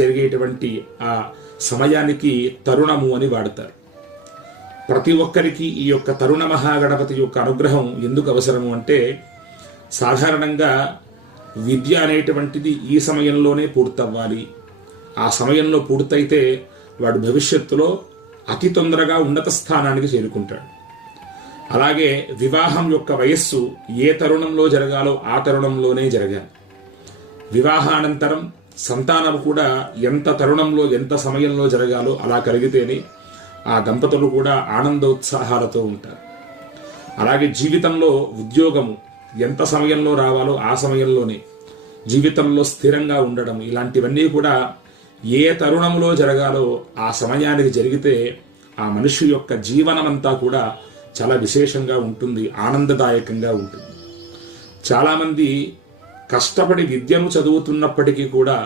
జరిగేటువంటి ఆ సమయానికి తరుణము అని వాడతారు. ప్రతి ఒక్కరికి ఈ యొక్క తరుణ మహాగణపతి యొక్క అనుగ్రహం ఎందుకు అవసరము అంటే, సాధారణంగా విద్య అనేటువంటిది ఈ సమయంలోనే పూర్తవ్వాలి. ఆ సమయంలో పూర్తయితే వాడు భవిష్యత్తులో అతి తొందరగా ఉన్నత స్థానానికి చేరుకుంటాడు. అలాగే వివాహం యొక్క వయస్సు ఏ తరుణంలో జరగాలో ఆ తరుణంలోనే జరగాలి. వివాహానంతరం సంతానం కూడా ఎంత తరుణంలో ఎంత సమయంలో జరగాలో అలా కలిగితేనే ఆ దంపతులు కూడా ఆనందోత్సాహాలతో ఉంటారు. అలాగే జీవితంలో ఉద్యోగము ఎంత సమయంలో రావాలో ఆ సమయంలోనే, జీవితంలో స్థిరంగా ఉండడం, ఇలాంటివన్నీ కూడా ఏ తరుణంలో జరగాలో ఆ సమయానికి జరిగితే ఆ మనిషి యొక్క జీవనమంతా కూడా చాలా విశేషంగా ఉంటుంది, ఆనందదాయకంగా ఉంటుంది. చాలామంది కష్టపడి విద్యను చదువుతున్నప్పటికీ కూడా